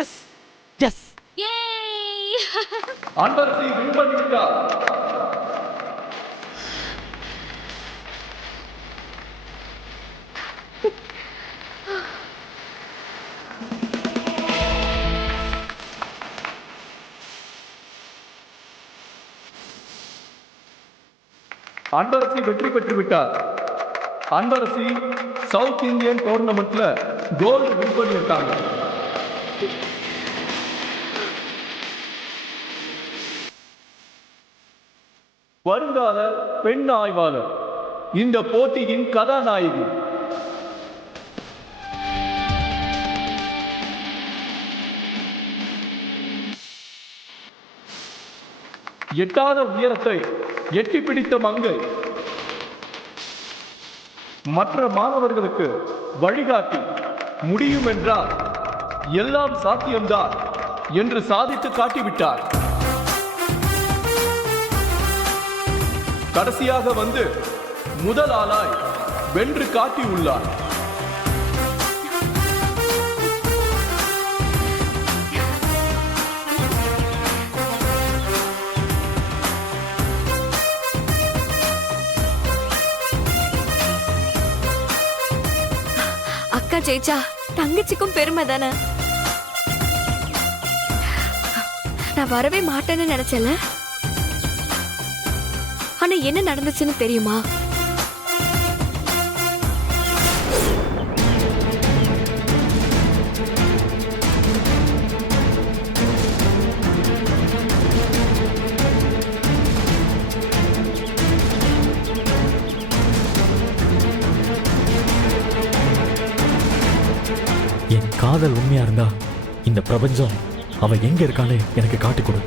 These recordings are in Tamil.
எஸ் எஸ் ஏய் அன்பரசி வின் பண்ணிவிட்டார். அன்பரசி வெற்றி பெற்று விட்டார். அன்பரசி சவுத் இந்தியன் டோர்னமெண்ட்ல கோல்டு வின் பண்ணியிருக்காங்க. வருங்கால பெண் ஆய்வாளர், இந்த போட்டியின் கதாநாயகி. எட்டாத உயரத்தை எட்டி பிடித்த மங்கை மற்ற மாணவர்களுக்கு வழிகாட்டி முடியும் என்றால் எல்லாம் சாத்தியம்தான் என்று சாதித்து காட்டிவிட்டார். கடைசியாக வந்து முதல் ஆளாய் வென்று காட்டியுள்ளார். அக்கா ஜெயிச்சா தங்கச்சிக்கும் பெருமை தானே. நான் வரவே மாட்டேன்னு நினைச்சல. ஆனா என்ன நடந்துச்சுன்னு தெரியுமா? என் காதல் உண்மையா இருந்தா இந்த பிரபஞ்சம் அவ எங்க இருக்கானே எனக்கு காட்டி கொடு.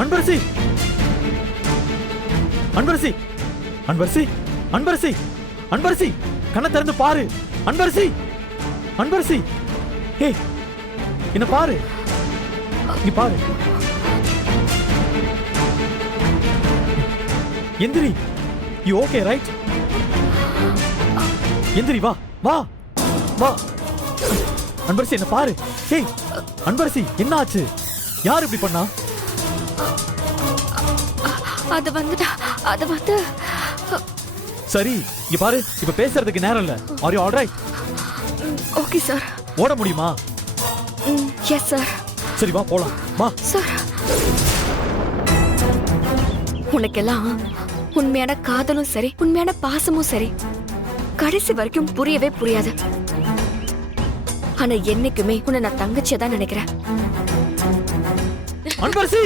அன்பரசி, அன்பரசி, அன்பரசி, அன்பரசி, அன்பரசி, கண்ணை திறந்து பாரு. அன்பரசி, அன்பரசி, ஹே, என்ன பாரு, நீ பாரு. எந்திரி. You okay right? எந்திரி, வா வா வா. அன்பரசி என்ன பாரு. ஹே அன்பரசி, என்ன ஆச்சு? யார் இப்படி பண்ணா? அது வந்து சரி, இங்க பாரு, இப்ப பேசுறதுக்கு நேரம் இல்ல. Are you alright? Okay sir. ஓட முடியுமா? Yes sir. சரி வா போலாம், வா. சார், உனக்கெல்லாம் உண்மையான காதலும் சரி, உண்மையான பாசமும் சரி, கடைசி வரைக்கும் புரியவே புரியாது. ஆனா என்னைக்குமே உன்னை நான் தங்கச்சியா தான் நினைக்கிறேன். Anbarasi,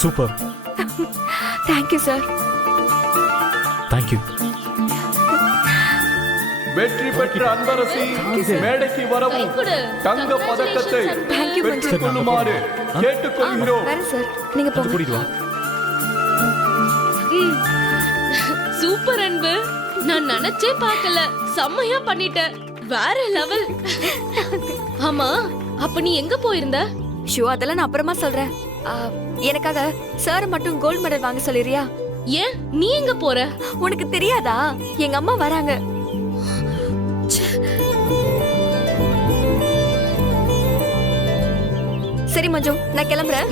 super. Thank you sir. Thank you. வெற்றி பெற்ற அன்பரசி மேடைக்கு வரவும் தங்க பதக்கத்தை பெற்றுக் கொள்ளுமாறு கேட்டுக்கொள்கிறோம். வரேன் சார், நீங்க போங்க. கூட்டிட்டு வா. சூப்பர் அன்பு, நான் நினைச்சே பார்க்கல. செம்மையா பண்ணிட்ட, வேற லெவல். ஆமா, அப்ப நீ எங்க போயிருந்த? ஷோ, அதெல்லாம் நான் அப்புறமா சொல்றேன். எனக்காக சார் மட்டும் கோல்ட் மெடல் வாங்க சொல்லிறியா? ஏன் நீ எங்க போற? உனக்கு தெரியாதா? எங்க அம்மா வராங்க. சரி மஞ்சு, நான் கிளம்புறேன்.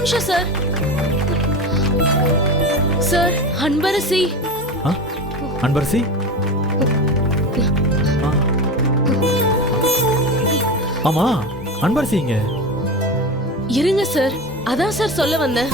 நிமிஷம் சார். சார், அன்பரசி. ஆ? அன்பரசி ஆ. ஆமா அன்பரசி இங்க. இருங்க சார், அதான் சார் சொல்ல வந்தேன்.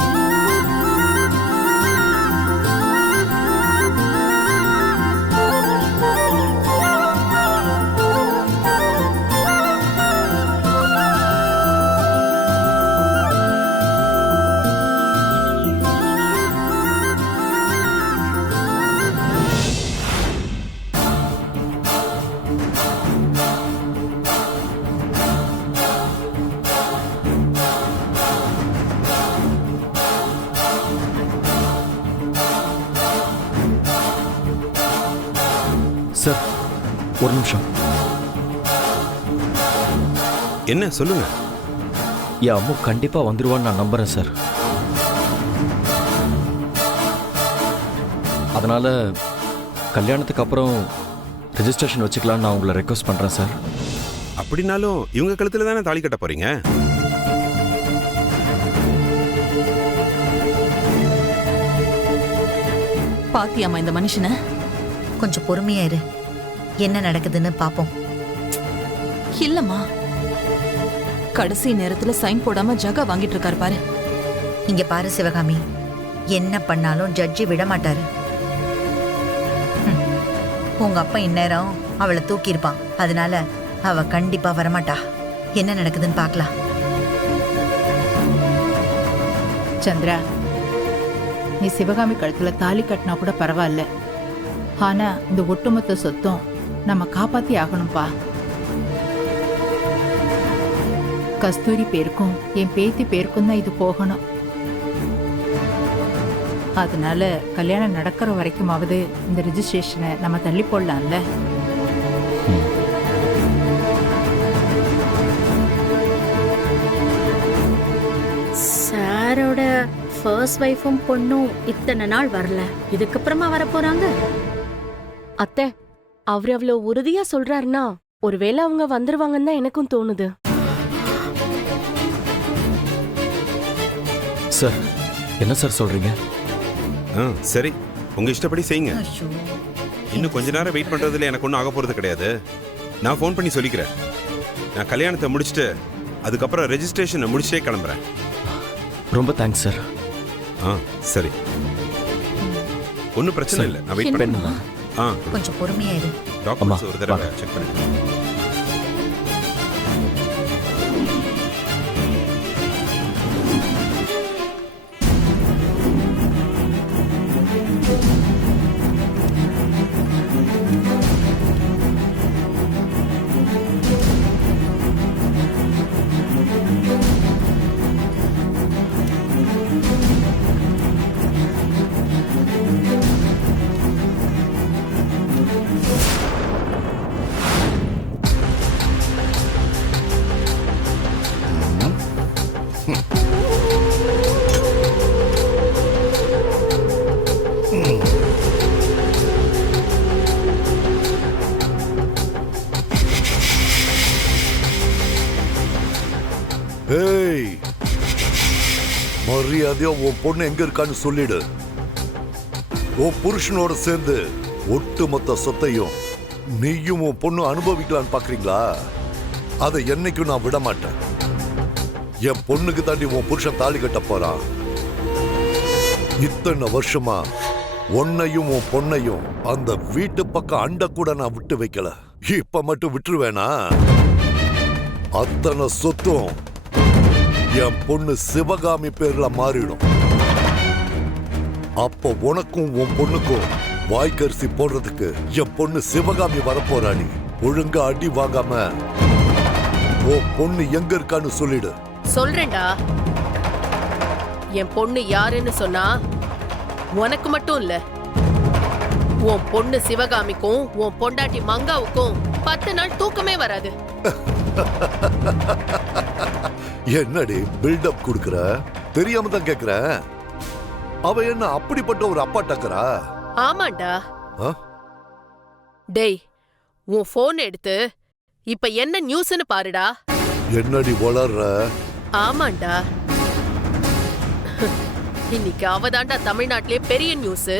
சார் ஒரு நிமிஷம். என்ன சொல்லுங்க. என் அம்மு கண்டிப்பா வந்துருவான்னு நான் நம்புறேன் சார். அதனால கல்யாணத்துக்கு அப்புறம் ரெஜிஸ்ட்ரேஷன் வச்சுக்கலான்னு நான் உங்களை ரெக்வஸ்ட் பண்றேன் சார். அப்படின்னாலும் இவங்க கழுத்துல தானே தாலி கட்ட போறீங்க. பாத்தியாமா இந்த மனுஷனை? கொஞ்சம் பொறுமையா இரு, என்ன நடக்குதுன்னு பாப்போம். இல்லம்மா, கடைசி நேரத்துல சைன் போடாம ஜகா வாங்கிட்டு இருக்காரு பாரு. இங்க பாரு சிவகாமி, என்ன பண்ணாலும் ஜட்ஜி விட மாட்டாரு. உங்க அப்பா இந்நேரம் அவளை தூக்கியிருப்பான். அதனால அவ கண்டிப்பா வரமாட்டா. என்ன நடக்குதுன்னு பார்க்கலாம். சந்திரா, நீ சிவகாமி கழுத்துல தாலி கட்டினா கூட பரவாயில்ல. ஆனா இந்த ஒட்டுமொத்த சொத்தும் நம்ம காப்பாத்தி ஆகணும்பா. கஸ்தூரி பேருக்கும் என் பேத்தி பேருக்கும் தான் இது போகணும். அதனால கல்யாணம் நடக்கிற வரைக்குமாவது இந்த ரெஜிஸ்ட்ரேஷனை நம்ம தள்ளி போடலாம்ல. சாரோட ஃபர்ஸ்ட் வைஃபும் பொண்ணும் இத்தனை நாள் வரல, இதுக்கப்புறமா வர போறாங்க. அத்தை, அவர் அவ்வளவு உறுதியா சொல்றாருன்னா ஒருவேளை அவங்க வந்துருவாங்கன்னு தான் எனக்கும் தோணுது. சார் என்ன சார் சொல்றீங்க? சரி, உங்க இஷ்டப்படி செய்யுங்க. இன்னும் கொஞ்ச நேரம் வெயிட் பண்றதுல எனக்கு ஒன்றும் ஆக போறது கிடையாது. நான் ஃபோன் பண்ணி சொல்லிக்கிறேன். நான் கல்யாணத்தை முடிச்சுட்டு அதுக்கப்புறம் ரெஜிஸ்ட்ரேஷனை முடிச்சுட்டே கிளம்புறேன். ரொம்ப தேங்க்ஸ் சார். சரி, ஒன்றும் பிரச்சனை இல்லை. நான் வெயிட் பண்ணேன். கொஞ்சம் பொறுமையா இரு. டாக்குமெண்ட்ஸ் ஒரு தடவை செக் பண்ணுங்க. ஏய், மரியாதையா உன் பொண்ணு எங்க இருக்கான்னு சொல்லிடு. உன் புருஷனோட சேர்ந்து ஒட்டுமொத்த சொத்தையும் நீயும் உன் பொண்ணு அனுபவிக்கலான்னு பாக்குறீங்களா? அதை என்னைக்கும் நான் விட மாட்டேன். என் பொண்ணுக்கு தாண்டி உன் புருஷன் தாலி கட்ட போறான். இத்தனை வருஷமா உன்னையும் உன் பொண்ணையும் அந்த வீட்டு பக்கம் அண்ட கூட நான் விட்டு வைக்கல. இப்ப மட்டும் விட்டுருவேனா? அத்தனை சொத்தும் என் பொண்ணு சிவகாமி பேர்ல மாறிடும். அப்ப உனக்கும் உன் பொண்ணுக்கும் வாய்க்கரிசி போடுறதுக்கு என் பொண்ணு சிவகாமி வரப்போறாடி. ஒழுங்கா அடி வாங்காம உன் பொண்ணு எங்க இருக்கான்னு சொல்லிடு. சொல்றேன்டா. என் பொண்ணு யாருன்னு சொன்னா உனக்கு மட்டும் இல்ல, உன் பொண்ணு சிவகாமிக்கும் உன் பொண்டாட்டி மங்காவுக்கும் 10 நாள் தூக்கமே வராது. என்னடி பில்டப் குடுக்கற? தெரியாம தான் கேக்குறேன். அவ என்ன அப்படிப்பட்ட ஒரு அப்பா டக்கரா? ஆமாண்டா. டேய், உன் போன் எடுத்து இப்ப என்ன நியூஸ்னு பாருடா. என்னடி வளர்ற? ஆமாண்டா, இன்னைக்கு அவதாண்டா தமிழ்நாட்டிலே பெரிய நியூஸ்.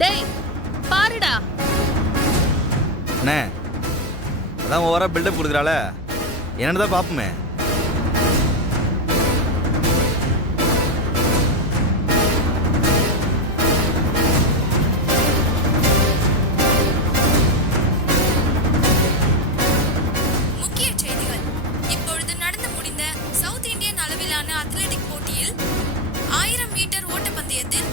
டேய் பாருடா. அண்ணே அதான் ஓவரா பில்டப் கொடுக்குறாள, என்னன்னு தான் பார்ப்போமே. முக்கிய செய்திகள். இப்பொழுது நடந்து முடிந்த சவுத் இந்தியன் அளவிலான அத்லெட்டிக் போட்டியில் 1000 மீட்டர் ஓட்டப்பந்தயத்தில்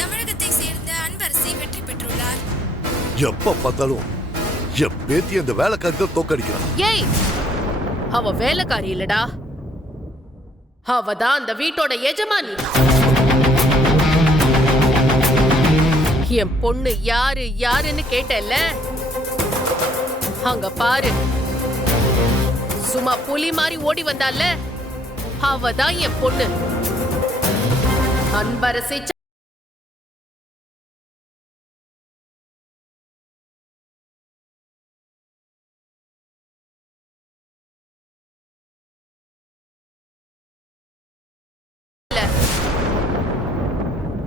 தமிழகத்தை சேர்ந்த அன்பரசி வெற்றி பெற்றுள்ளார். எப்ப பார்த்தாலும் என் பேத்தி அந்த வேலைக்காரத்தை தோக்கடிக்கிறான். ஏய், அவ வேலைக்காரி இல்லடா, அவதான் அந்த வீட்டோட எஜமானி. என் பொண்ணு யாரு யாருன்னு கேட்டல்ல, அங்க பாரு, சும்மா புலி மாதிரி ஓடி வந்தால, அவதான் என் பொண்ணு அன்பரசி.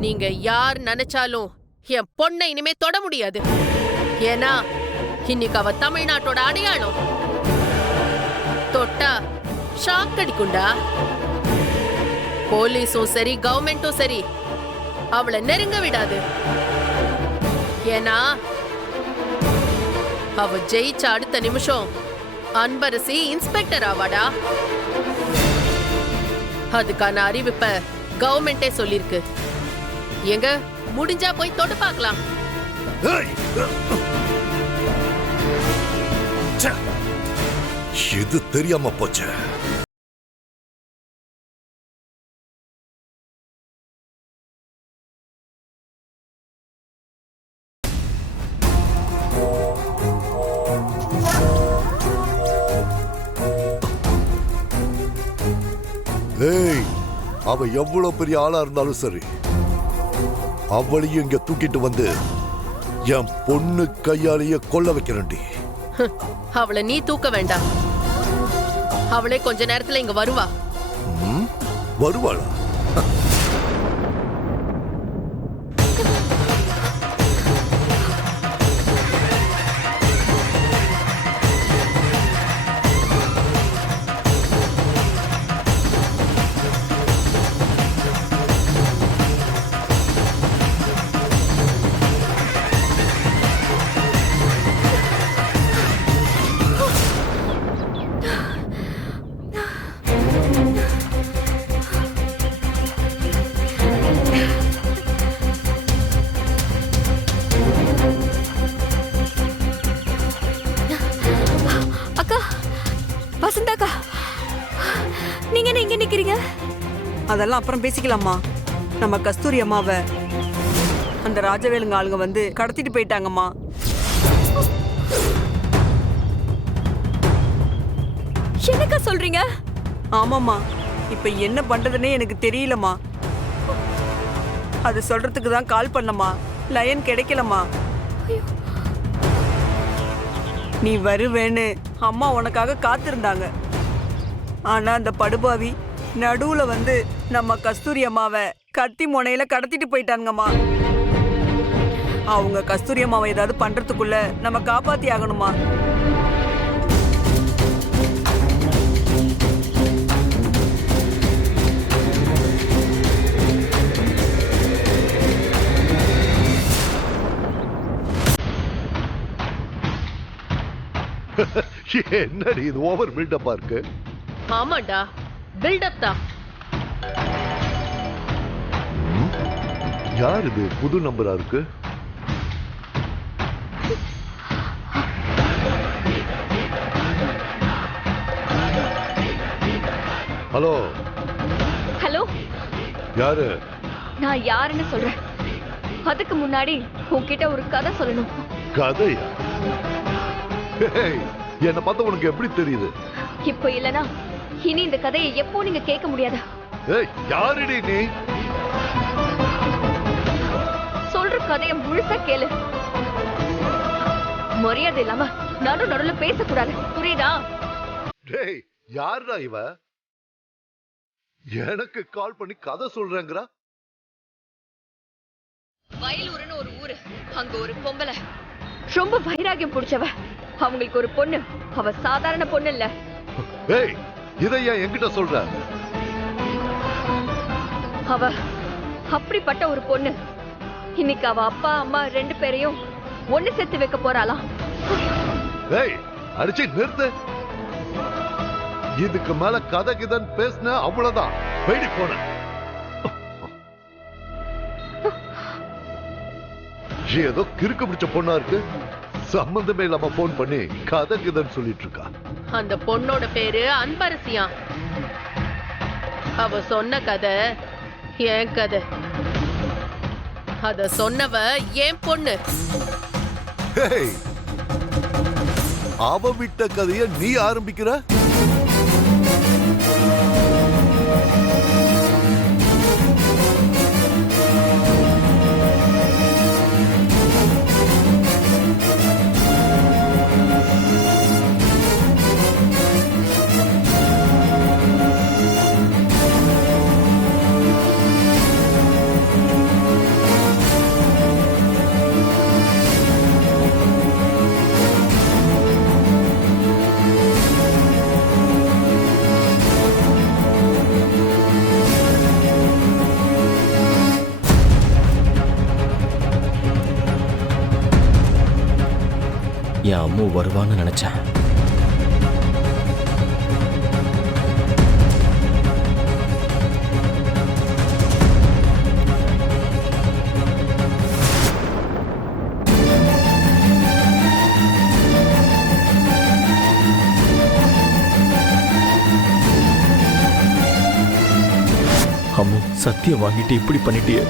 நீங்க யார் நினைச்சாலும் என் பொண்ணை இனிமே தொட முடியாது. ஏன்னா இன்னைக்கு அவ தமிழ்நாட்டோட அடையாளம். தொட்டா ஷாக் அடிக்குண்டா. போலீஸும் சரி கவர்மெண்ட்டும் சரி அவளை நெருங்க விடாது. ஏன்னா அவ ஜெயிச்ச அடுத்த நிமிஷம் அன்பரசி இன்ஸ்பெக்டர் ஆவாடா. அதுக்கான அறிவிப்ப கவர்மெண்டே சொல்லிருக்கு. எங்க முடிஞ்சா போய் தொட்டு பார்க்கலாம். இது தெரியாம போச்சு. ஏய், அவ எவ்வளவு பெரிய ஆளா இருந்தாலும் சரி, அவளையும் இங்க தூக்கிட்டு வந்து என் பொண்ணு கையாலேயே கொல்ல வைக்கிறேன்டி. அவளை நீ தூக்க வேண்டாம், அவளே கொஞ்ச நேரத்துல இங்க வருவா. வருவாளா? அதெல்லாம் அப்புறம் பேசிக்கலாமா. நம்ம கஸ்தூரி அம்மாவை அந்த ராஜவேலுங்க ஆளுங்க வந்து கடத்திட்டு போயிட்டாங்கம்மா. என்னக்கா சொல்றீங்க? ஆமாம்மா, இப்ப என்ன பண்றதுன்னே எனக்கு தெரியலம்மா. அது சொல்றதுக்கு தான் கால் பண்ணம்மா, லைன் கிடைக்கலம்மா. நீ வருவேன்னு அம்மா உனக்காக காத்திருந்தாங்க. ஆனா அந்த படுபாவி நடுவுல வந்து நம்ம கஸ்தூரி அம்மாவை கத்தி முனையில கடத்திட்டு போயிட்டாங்கம்மா. அவங்க கஸ்தூரி அம்மாவை ஏதாவது பண்றதுக்குள்ள நம்ம காப்பாத்தி ஆகணுமா. என்னடி இது ஓவர் பில்டப்பா இருக்கு? ஆமாடா, பில்டப் தான். யார் இது? புது நம்பரா இருக்கு. ஹலோ ஹலோ, யாரு? நான் யாருன்னு சொல்றேன். அதுக்கு முன்னாடி உன்கிட்ட ஒரு கதை சொல்லணும். கதையா? என்ன பார்த்த உனக்கு எப்படி தெரியுது? இப்போ இல்லனா இனி இந்த கதையை எப்போ நீங்க கேட்க முடியாது. யாருடி நீ? சொல்ற கதையை முழுசா கேளு. மரியாதை இல்லாம நடுவுல பேசக்கூடாது, புரியுதா? யாருடா இவ? எனக்கு கால் பண்ணி கதை சொல்றேங்கிறா. வயலூர்னு ஒரு ஊரு, அங்க ஒரு பொம்பளை ரொம்ப வைராகியம் பிடிச்சவ. அவங்களுக்கு ஒரு பொண்ணு, அவ சாதாரண பொண்ணு இல்ல. ஏய், இதை ஏன் என்கிட்ட சொல்ற? அவ அப்படிப்பட்ட ஒரு பொண்ணு. இன்னைக்கு அவ அப்பா அம்மா 2 பேரையும் ஒண்ணு சேர்த்து வைக்க போறாளாம். ஏய், அடிச்சு நிறுத்து. இதுக்கு மேல கதை கிதன் பேசின அவ்வளவுதான். வெடி போன ஏதோ கிறுக்கு பிடிச்ச பொண்ணா இருக்கு. சம்பந்தமே இல்லாம போன் பண்ணி கதை கிதன் சொல்லிட்டு இருக்கா. அந்த பொண்ணோட பேரு அன்பரசியா. அவ சொன்ன கதை என் கதை. அத சொன்னவ என் பொண்ணு. ஏய், அவ விட்ட கதைய நீ ஆரம்பிக்கிற? என் அம்மு வருவான்னு நினைச்சேன். அம்மு, சத்தியம் வாங்கிட்டு இப்படி பண்ணிட்டியே.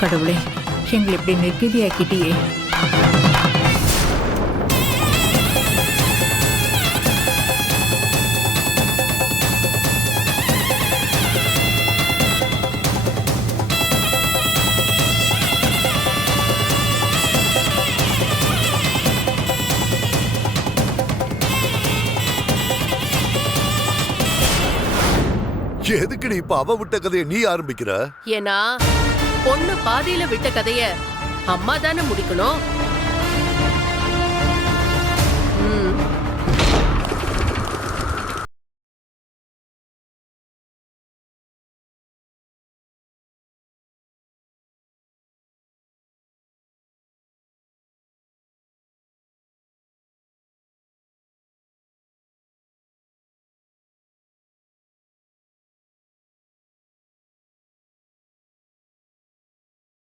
கடவுளே, எங்களை இப்படி நிர்கதியாக்கிட்டியே. எதுக்குடி இப்ப அவ விட்ட கதையை நீ ஆரம்பிக்கிற? ஏன்னா பொண்ணு பாதியில விட்ட கதைய அம்மா தானே முடிக்கணும்.